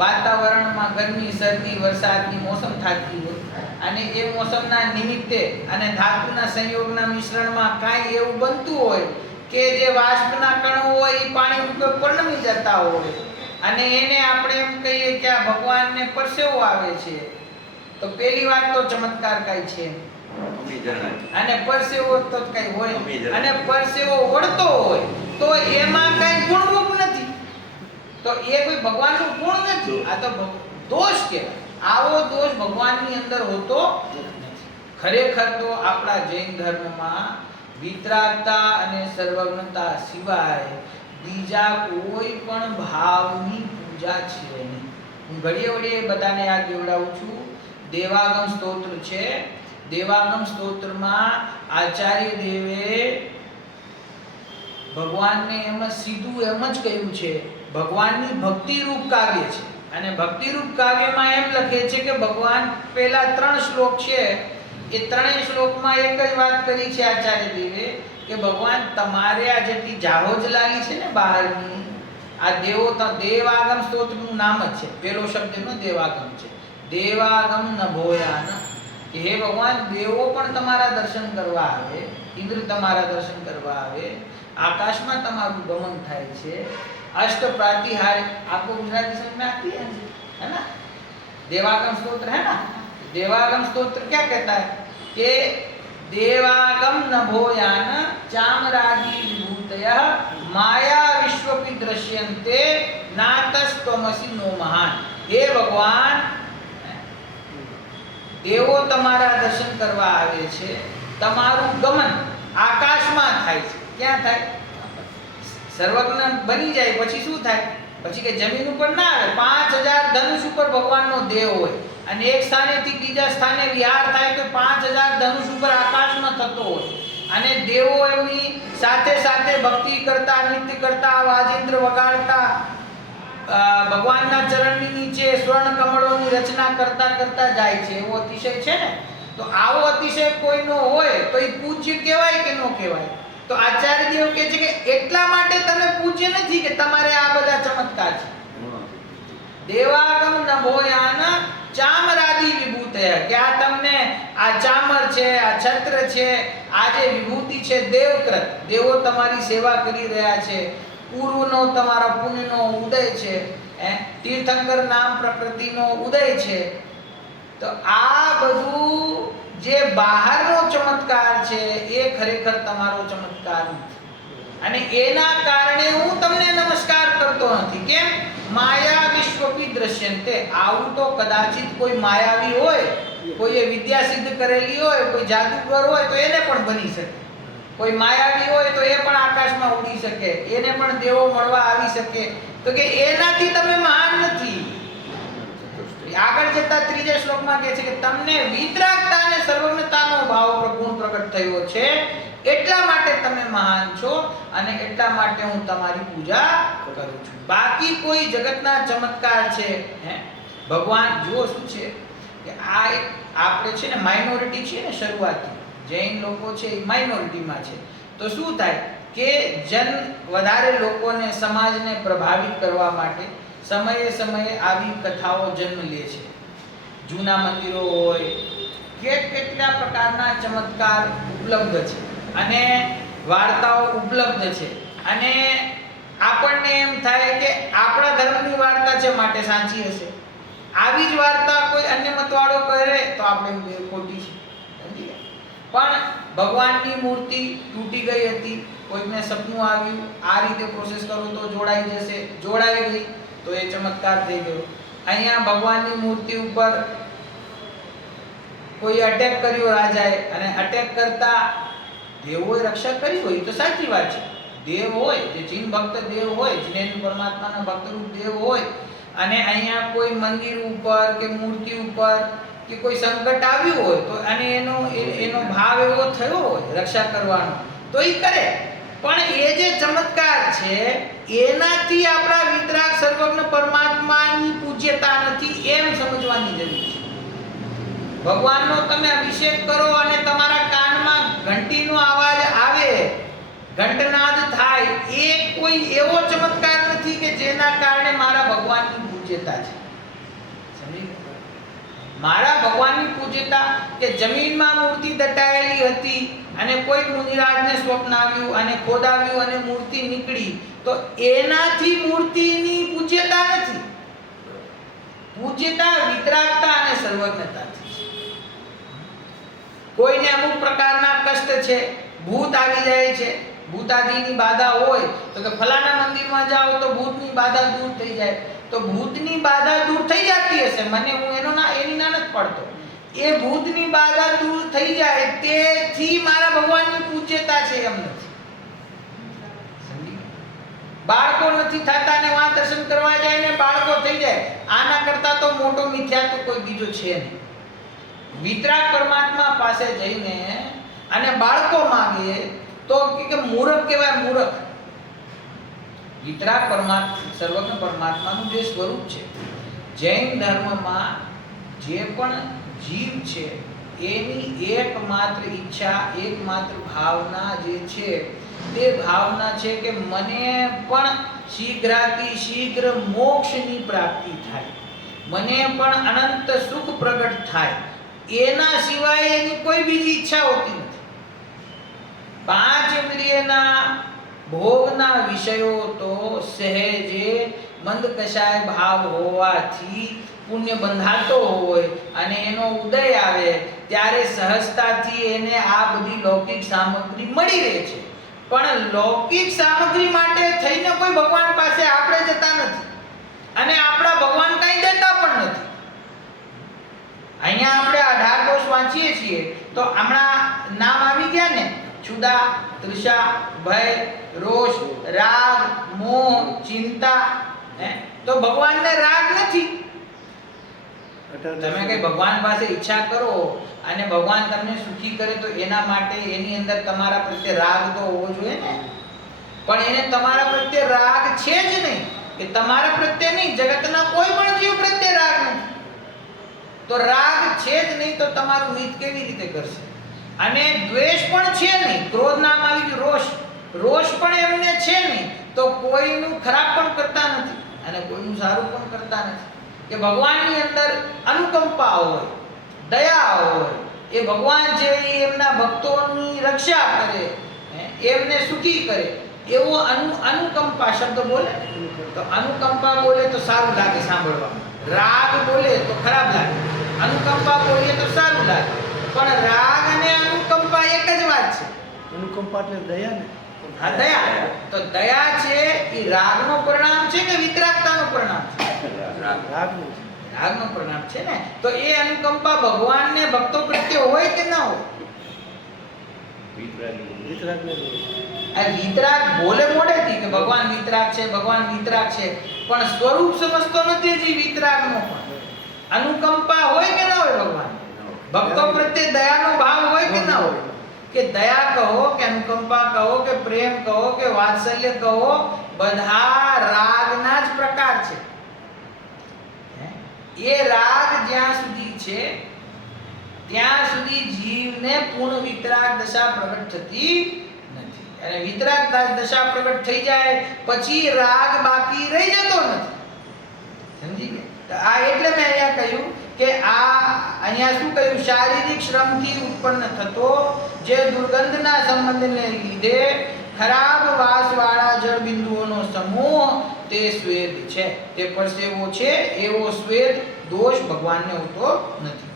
વાતાવરણમાં ગરમી શરદી વરસાદની મોસમ થતી હોય અને એ મોસમના નિમિત્તે અને ધાતુના સંયોગના મિશ્રણમાં કાંઈ એવું બનતું હોય કે જે વાષ્પના કણો હોય એ પાણી ઉપર પરિણમી જતા હોય અને એને આપણે એમ કહીએ કે આ ભગવાનને પરસેવો આવે છે, તો પહેલી વાત તો ચમત્કાર કાંઈ છે અને પરસેવો તો કઈ હોય અને પરસેવો વળતો હોય તો એમાં કઈ ગુણરૂપ નથી, તો એ કોઈ ભગવાનનું ગુણ નથી, આ તો દોષ કહેવાય. આવો દોષ ભગવાનની અંદર હોતો નથી. ખરેખર તો આપણા જૈન ધર્મમાં વિતરાગતા અને સર્વજ્ઞતા સિવાય બીજા કોઈ પણ ભાવની પૂજા છે નહીં. હું ઘડીએ વળીએ બધાને યાદ દેવડાવું છું. દેવાગમ સ્તોત્ર છે. દેવાગમ સ્તોત્રમાં આચાર્ય દેવે ભગવાનને એમ સીધું એમ જ કહ્યું છે, ભગવાનની ભક્તિ રૂપ કાવ્ય છે અને ભક્તિ રૂપ કાવ્યમાં એમ લખે છે કે ભગવાન પહેલા 3 શ્લોક છે એ ત્રણેય શ્લોકમાં એક જ વાત કરી છે આચાર્ય દેવે કે ભગવાન તમારે આ જેટલી જાહોજ લાગી છે ને બહારની આ દેવાગમ સ્તોત્રનું નામ જ છે, પહેલો શબ્દનો દેવાગમ છે. દેવાગમ નભોયાન કે હે ભગવાન દેવો પણ તમારા દર્શન કરવા આવે, ઇન્દ્ર તમારા દર્શન કરવા આવે, આકાશમાં તમારું ગમન થાય છે. अष्ट प्रातिहार्य आपको गुजराती समझ में आती है ना? देवागम स्त्रोत्र है ना? देवागम स्त्रोत्र क्या कहता है कि देवागम नभोयान चामरादि विभूतयः माया विश्वपि दृश्यन्ते नातस्त्वमसि नो महान. हे भगवान देवो તમારા દર્શન કરવા આવે છે, તમારું ગમન આકાશમાં થાય છે. ક્યાં થાય? સર્વજ્ઞ બની જાય પછી શું થાય? પછી કે જમીન ઉપર ના આવે. 5000 ધનુષ ઉપર ભગવાનનો દેહ હોય અને એક સ્થાનેથી બીજા સ્થાને વિહાર થાય તો 5000 ધનુષ ઉપર આકાશમાં થતો હોય અને દેવો એમની સાથે સાથે ભક્તિ કરતા નૃત્ય કરતા વાજિંદ્ર વગાડતા ભગવાનના ચરણની નીચે સ્વર્ણ કમળોની રચના કરતા કરતા જાય છે. એવો અતિશય છે ને, તો આવો અતિશય કોઈનો હોય તો એ પૂજ્ય કહેવાય કે ન કહેવાય? તો આચાર્ય દેવ કહે છે કે એટલા માટે તમે પૂજ્ય નથી કે તમારે આ બધા ચમત્કાર છે. દેવાગમ નભોયાન ચામરાદિ વિભૂતય કે આ તમને આ ચામર છે, આ છત્ર છે, આ જે વિભૂતિ છે દેવકૃત, દેવો તમારી સેવા કરી રહ્યા છે, પૂર્વનો તમારા પુણ્યનો ઉદય છે, તીર્થંકર નામ પ્રકૃતિનો ઉદય છે. તો આ બધું જે બહારનો ચમત્કાર છે એ ખરેખર તમારો ચમત્કાર નથી અને એના કારણે હું તમને નમસ્કાર કરતો નથી. કેમ? માયા વિશ્વપી દ્રશ્યંતે. આવું તો કદાચિત કોઈ માયાવી હોય, કોઈએ વિદ્યા સિદ્ધ કરેલી હોય, કોઈ જાદુગર હોય તો એને પણ બની શકે, કોઈ માયાવી હોય તો એ પણ આકાશમાં ઉડી શકે, એને પણ દેવો મળવા આવી શકે. તો કે એનાથી તમે મહાન નથી. આગળ જતા ત્રીજા શ્લોકમાં કહે છે કે તમને વિતરાગતા અને સર્વજ્ઞતાનો ભાવ ગુણ પ્રગટ થયો છે એટલા માટે તમે મહાન છો અને એટલા માટે હું તમારી પૂજા કરું છું. બાકી કોઈ જગતના ચમત્કાર છે ભગવાન જુઓ શું છે કે આ એક આપણે છે ને માઇનોરિટી છે ને, શરૂઆતથી જૈન લોકો છે એ માઇનોરિટીમાં છે. તો શું થાય કે વધારે લોકોને સમાજને પ્રભાવિત કરવા માટે સમયે સમયે આવી કથાઓ જન્મ લે છે. જૂના મંદિરો હોય, કેટલા પ્રકારના ચમત્કાર ઉપલબ્ધ છે અને વાર્તાઓ ઉપલબ્ધ છે અને આપણને એમ થાય કે આપણા ધર્મની વાર્તા છે માટે સાચી હશે. આવી જ વાર્તા કોઈ અન્ય મતવાળો કરે તો આપણે ખોટી છે. સમજી ગયા? પણ ભગવાનની મૂર્તિ તૂટી ગઈ હતી, કોઈકને સપનું આવ્યું, આ રીતે પ્રોસેસ કરો તો જોડાઈ જશે, જોડાઈ ગઈ તો એ ચમત્કાર થઈ ગયો. અહીંયા ભગવાનની મૂર્તિ ઉપર કોઈ અટેક કર્યો રાજાએ અને અટેક કરતા દેવોએ રક્ષા કરી હોય તો સાચી વાત છે. દેવ હોય, જે જીન ભક્ત દેવ હોય, જીનેન્દ્ર પરમાત્માના ભક્તરૂપ દેવ હોય અને અહીંયા કોઈ મંદિર ઉપર કે મૂર્તિ ઉપર કે કોઈ સંકટ આવ્યું હોય તો અને એનો ભાવ એવો થયો હોય રક્ષા કરવાનો તો એ કરે. પણ એ જે ચમત્કાર છે એનાથી આપણા વિતરાગ સર્વજ્ઞ પરમાત્માની પૂજ્યતા નથી એમ સમજવાની જરૂર છે. ભગવાનનો તમે અભિષેક કરો અને તમારા કાનમાં ઘંટીનો અવાજ આવે, ઘંટનાદ થાય, એ કોઈ એવો ચમત્કાર નથી કે જેના કારણે મારા ભગવાનની પૂજ્યતા છે. મારા ભગવાનની પૂજ્યતા કે જમીનમાં મૂર્તિ દટાયેલી હતી અને કોઈ મુનિરાજને સ્વપ્ન આવ્યું અને ખોદાવ્યું અને મૂર્તિ નીકળી, તો એનાથી મૂર્તિની પૂજ્યતા નથી. પૂજ્યતા વિતરાગતા અને સર્વજ્ઞતાથી છે. કોઈને અમુક પ્રકારના કષ્ટ છે, ભૂત આવી જાય છે, ભૂતાદિની બાધા હોય તો કે ફલાણા મંદિરમાં જાઓ તો ભૂતની બાધા દૂર થઈ જાય. તો ભૂતની બાધા દૂર થઈ જતી હશે, મને હું એની ના નથી પડતો. એ ભૂતની બાધા દૂર થઈ જાય તેથી મારા ભગવાનની પૂજ્યતા છે એમ નથી. સમજી? બાળકો નથી થતા ને વાં દર્શન કરવા જાય ને બાળકો થઈ જાય, આના કરતા તો મોટો મિથ્યા તો કોઈ બીજો છે નહીં. વિતરાગ પરમાત્મા પાસે જઈને અને બાળકો માંગે તો કે મૂર્ખ કહેવાય, મૂર્ખ. વિતરાગ પરમાત્મા સર્વજ્ઞ પરમાત્માનું જે સ્વરૂપ છે, જૈન ધર્મમાં જે પણ જીવ છે એની એકમાત્ર ઈચ્છા, એકમાત્ર ભાવના જે છે તે ભાવના છે કે મને પણ શીઘ્રાતિ શીઘ્ર મોક્ષની પ્રાપ્તિ થાય, મને પણ અનંત સુખ પ્રગટ થાય. એના સિવાય એની કોઈ બીજી ઈચ્છા હોતી નથી. પાંચ ઇન્દ્રિયના ભોગના વિષયો તો સહેજે મંદ કશાય ભાવ હોવાથી પુણ્ય બંધાતો હોય અને એનો ઉદય આવે ત્યારે સહજતાથી એને આ બધી લૌકિક સામગ્રી મળી રહે છે. પણ લૌકિક સામગ્રી માટે થઈને કોઈ ભગવાન પાસે આપણે જતા નથી અને આપણા ભગવાન કંઈ દેતા પણ નથી. અહીંયા આપણે 18 કોષ વાંચીએ છીએ તો હમણાં નામ આવી ગયા ને, क्षुधा, तृषा, भय, रोष, राग, मोह, चिंता. तो भगवान ने राग નથી. તમે કઈ ભગવાન પાસે ઈચ્છા કરો અને ભગવાન તમને સુખી કરે તો એના માટે એની અંદર તમારા પ્રત્યે રાગ તો હોવો જોઈએ ને. પણ એને તમારા પ્રત્યે રાગ છે જ નહીં, કે તમારા પ્રત્યે નહીં, જગતના કોઈ પણ જીવ પ્રત્યે રાગ નથી. તો રાગ છે જ નહીં તો તમારું હિત કેવી રીતે કરશે? અને દ્વેષ પણ છે નહીં, ક્રોધ નામ આવી ગયું, રોષ, રોષ પણ એમને છે નહીં તો કોઈનું ખરાબ પણ કરતા નથી અને કોઈનું સારું પણ કરતા નથી. કે ભગવાનની અંદર અનુકંપા હોય, દયા હોય, એ ભગવાન છે એ એમના ભક્તોની રક્ષા કરે, એમને સુખી કરે એવો અનુકંપા શબ્દ બોલે તો અનુકંપા બોલે તો સારું લાગે સાંભળવામાં, રાગ બોલે તો ખરાબ લાગે, અનુકંપા બોલીએ તો સારું લાગે. પણ રાગ અને અનુકંપા એક જ વાત છે. અનુકંપા એટલે દયા ને. હા, દયા. તો દયા છે એ રાગનો પરિણામ છે કે વિતરાગતાનો પરિણામ છે? રાગનું. રાગનો પરિણામ છે ને. તો એ અનુકંપા ભગવાનને ભક્તો પ્રત્યે હોય કે ના હોય? વિતરાગને. આ વિતરાગ બોલે મોઢેથી કે ભગવાન વિતરાગ છે, ભગવાન વિતરાગ છે, પણ સ્વરૂપ સમજતો નથી જે વિતરાગનો. પણ અનુકંપા હોય કે ના હોય? ભગવાન ભક્તો પ્રત્યે દયાનો ભાવ હોય કે ના હોય? કે દયા કહો કે અનુકંપા કહો કે પ્રેમ કહો કે વાત્સલ્ય કહો, બધા રાગના જ પ્રકાર છે. એ રાગ જ્યાં સુધી છે ત્યાં સુધી જીવને પૂર્ણ વિતરાગ દશા પ્રગટ થતી નથી. અને વિતરાગ દશા પ્રગટ થઈ જાય પછી રાગ બાકી રહી જતો નથી. સમજી ગયા? આ એટલે મેં અહીંયા કહ્યું કે અહીંયા શું કહ્યું? શારીરિક શ્રમથી ઉત્પન્ન થતો જે દુર્ગંધના સંબંધને લીધે ખરાબ વાસવાળા જળ બિંદુઓનો સમૂહ તે સ્વેદ છે, તે પરસેવો છે. એવો સ્વેદ દોષ ભગવાનને હોતો નથી.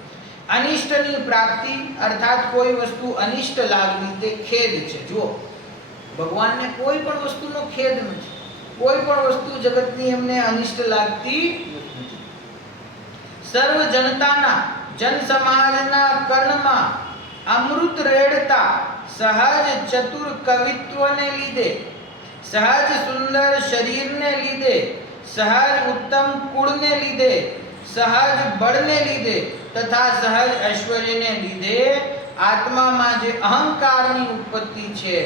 અનિષ્ટની પ્રાપ્તિ અર્થાત કોઈ વસ્તુ અનિષ્ટ લાગવી તે ખેદ છે. જુઓ, ભગવાનને કોઈ પણ વસ્તુનો ખેદ નથી. કોઈ પણ વસ્તુ જગતની એમને અનિષ્ટ લાગતી નથી. સર્વ જનતાના જન સમાજના કર્ણમાં અમૃત રેડતા સહજ ચતુર કવિત્વને લીધે, સહજ સુંદર શરીરને લીધે, સહજ ઉત્તમ કુળને લીધે, સહજ બળને લીધે તથા સહજ ઐશ્વર્યને લીધે આત્મામાં જે અહંકારની ઉત્પત્તિ છે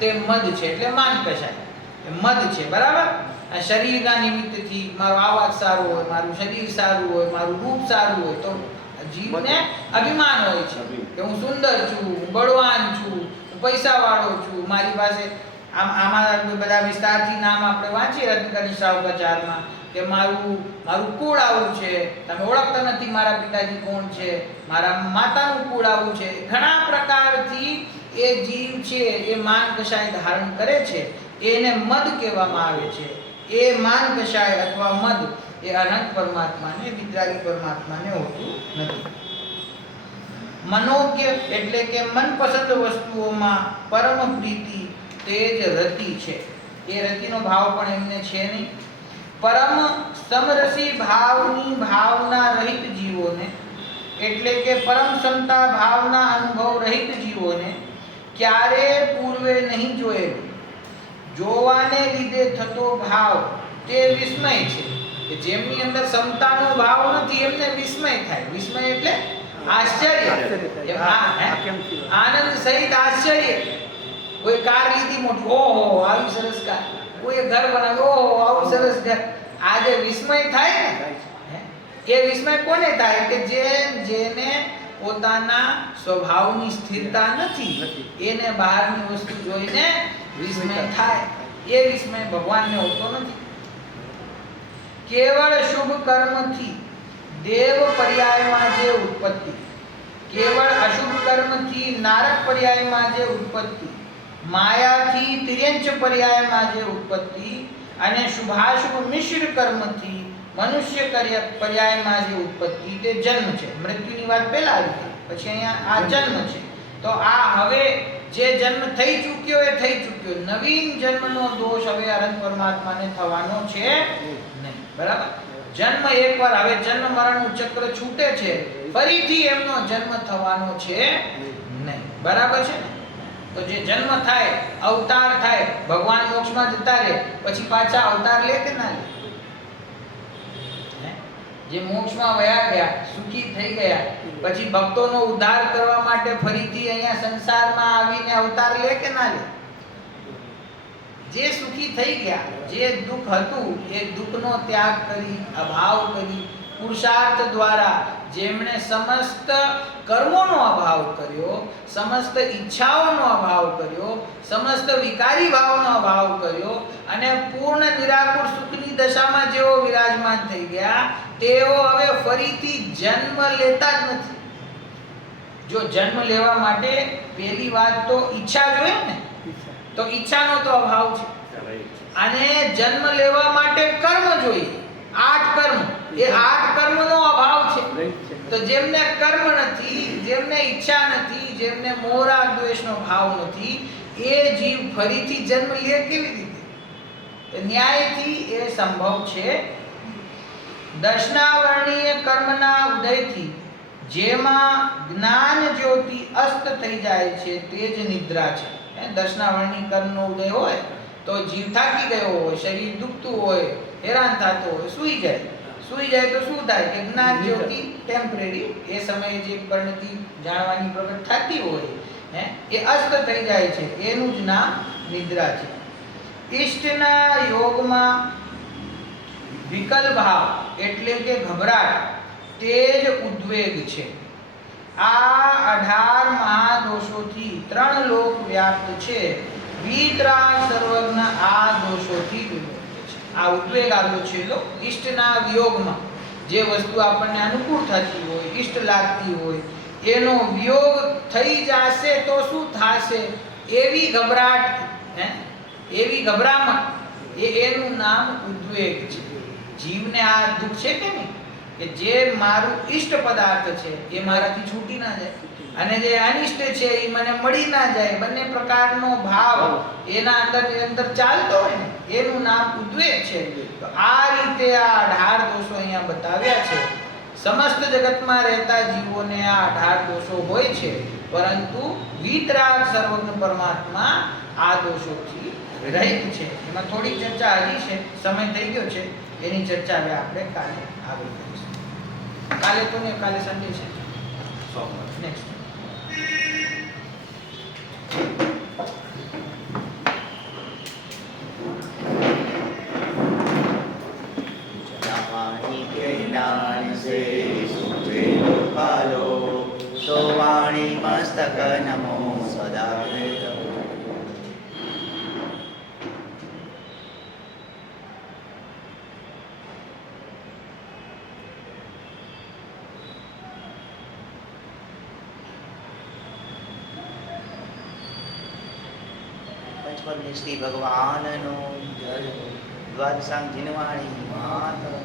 તે મદ છે, એટલે માન કશાય મદ છે. બરાબર? આ શરીરના નિમિત્તથી મારો અવાજ સારો હોય, મારું શરીર સારું હોય, મારું રૂપ સારું હોય તો જીવને અભિમાન હોય છે કે હું સુંદર છું, હું બળવાન છું, હું પૈસાવાળો છું, મારી પાસે આમાં બધા વિસ્તારથી નામ આપણે વાંચીએ રત્નકરની શાહુકાચારમાં કે મારું કુળ આવું છે, તમે ઓળખતા નથી મારા પિતાજી કોણ છે, મારા માતાનું કુળ આવું છે. ઘણા પ્રકારથી એ જીવ છે એ માન કષાય ધારણ કરે છે. એને મદ કહેવામાં આવે છે. એ માન કષાય અથવા મદ એ અનંત પરમાત્માને, વિતરાગી પરમાત્માને હોતું નથી. મનોજ્ઞ એટલે કે મનપસંદ વસ્તુઓમાં પરમ પ્રીતિ તે જ રતિ છે. એ રતિનો ભાવ પણ એમને છે નહીં. પરમ સમરસી ભાવની ભાવના રહિત જીવોને એટલે કે પરમ સમતા ભાવના અનુભવ રહિત જીવોને ક્યારે પૂર્વે નહીં જોયેલું જોવાને લીધે થતો ભાવ તે વિસ્મય છે. કે જેમની અંદર સમતાનો ભાવ નથી એમને વિસ્મય થાય. વિસ્મય એટલે આશ્ચર્ય, આનંદ સહિત આશ્ચર્ય. કોઈ કાર લીધી મોટી, ઓહો આવી સરસ કાર. કોઈ ઘર બનાવ્યું, ઓહો આવું સરસ ઘર. આ જે વિસ્મય થાય ને, એ વિસ્મય કોને થાય? કે જેને પોતાના સ્વભાવની સ્થિરતા નથી એને બહારની વસ્તુ જોઈને વિસ્મય થાય. એ વિસ્મય ભગવાનને હોતો નથી. કેવળ શુભ કર્મથી દેવ પર્યાયમાં જે ઉત્પત્તિ, કેવળ અશુભ કર્મથી નારક પર્યાયમાં જે ઉત્પત્તિ, માયાથી તિર્યંચ પર્યાયમાં જે ઉત્પત્તિ અને શુભાશુભ મિશ્ર કર્મથી મનુષ્ય પર્યાયમાં જે ઉત્પત્તિ તે જન્મ છે. મૃત્યુની વાત પહેલા આવી હતી, પછી અહીંયા આ જન્મ છે. તો આ હવે જે જન્મ થઈ ચૂક્યો એ થઈ ચૂક્યો. નવીન જન્મનો દોષ હવે અનંત પરમાત્માને થવાનો છે નહીં. બરાબર? જન્મ એકવાર, હવે જન્મ મરણનું ચક્ર છૂટે છે, ફરીથી એમનો જન્મ થવાનો છે નહીં. બરાબર છે ને? તો જે જન્મ થાય, અવતાર થાય, ભગવાન મોક્ષમાં જતા રહે, પછી પાછા અવતાર લે કે ના લે? જે મોક્ષમાં વયા ગયા, સુખી થઈ ગયા, પછી ભક્તોનો ઉદ્ધાર કરવા માટે ફરીથી અહીંયા સંસારમાં આવીને અવતાર લે કે ના લે? જે સુખી થઈ ગયા, જે દુઃખ હતું એ દુઃખનો ત્યાગ કરી, અભાવ કરી, પુરુષાર્થ દ્વારા જેમણે સમસ્ત કર્મોનો અભાવ કર્યો, સમસ્ત ઈચ્છાઓનો અભાવ કર્યો, સમસ્ત વિકારી ભાવનો અભાવ કર્યો અને પૂર્ણ નિરાકુળ સુખની દશામાં જેઓ વિરાજમાન થઈ ગયા, તેઓ હવે ફરીથી જન્મ લેતા જ નથી. જો જન્મ લેવા માટે પહેલી વાત તો ઈચ્છા જોઈએ ને, તો ઈચ્છાનો તો અભાવ છે. અને જન્મ લેવા માટે કર્મ જોઈએ, 8 કર્મ. એ 8 કર્મનો અભાવ છે. તો જેમને કર્મ નથી, જેમને ઈચ્છા નથી, જેમને મોહ રાગ દ્વેષનો ભાવ નથી, એ જીવ ફરીથી જન્મ લે કેવી રીતે? ન્યાયથી એ સંભવ છે. દર્શનાવર્ણીય કર્મના ઉદયથી જેમાં જ્ઞાન જ્યોતિ અસ્ત થઈ જાય છે તે જ નિદ્રા છે. દર્શનાવર્ણી કર્મનો ઉદય હોય તો જીવ થાકી ગયો હોય, શરીર દુખતું હોય, હેરાન થતો હોય, સૂઈ જાય. સૂઈ જાય તો શું થાય? કે જ્ઞાન જ્યોતિ ટેમ્પરરી, એ સમયે જે પરિણતિ જાણવાની પ્રગટ થતી હોય એ અસ્ત થઈ જાય છે. એનું જ નામ નિદ્રા છે. ઈષ્ટના યોગમાં વિકલ ભાવ એટલે કે ગભરાટ તે જ ઉદ્વેગ છે. આ 18 મહાદોષોથી 3 લોક વ્યાપ્ત છે. વીતરાગ સર્વજ્ઞ આ દોષોથી વિમુક્ત છે. આ ઉદ્વેગ આવ્યો છે ઈષ્ટના વિયોગમાં. જે વસ્તુ આપણને અનુકૂળ થતી હોય, ઈષ્ટ લાગતી હોય, એનો વિયોગ થઈ જશે તો શું થશે? એવી ગભરાટ, એવી ગભરામણ, એનું નામ ઉદ્વેગ છે. જીવને આ દુઃખ છે કે નહીં, કે જે મારું ઈષ્ટ પદાર્થ છે એ મારાથી છૂટી ના જાય અને જે અનિષ્ટ છે એ મને મળી ના જાય, બંને પ્રકારનો ભાવ એના અંદર ચાલતો હોય ને, એનું નામ ઉદ્વેગ છે. તો આ રીતે આ 18 દોષો અહીંયા બતાવ્યા છે. સમસ્ત જગતમાં રહેતા જીવોને આ 18 દોષો હોય છે, પરંતુ વીતરાગ સર્વજ્ઞ પરમાત્મા આ દોષોથી રહિત છે. એમાં થોડી ચર્ચા હજી છે, સમય થઈ ગયો છે, એની ચર્ચા હવે આપણે કાલે આગળ કરીશું. કાલે તો ને, કાલે સન્ડે છે, નેક્સ્ટ. સોવાણી મસ્તક નમો સદા. સ્વર્ણ શ્રી ભગવાનનો જય દ્વાદશાંગ જીનવાણી માતનો